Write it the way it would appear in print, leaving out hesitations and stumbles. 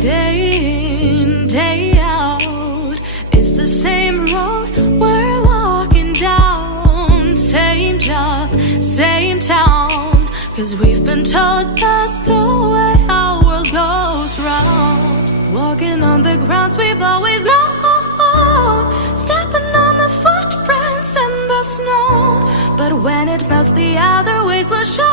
Day in, day out, it's the same road we're walking down. Same job, same town, 'cause we've been told that's the way our world goes round. Walking on the grounds we've always known, stepping on the footprints in the snow. But when it melts, the other ways will show.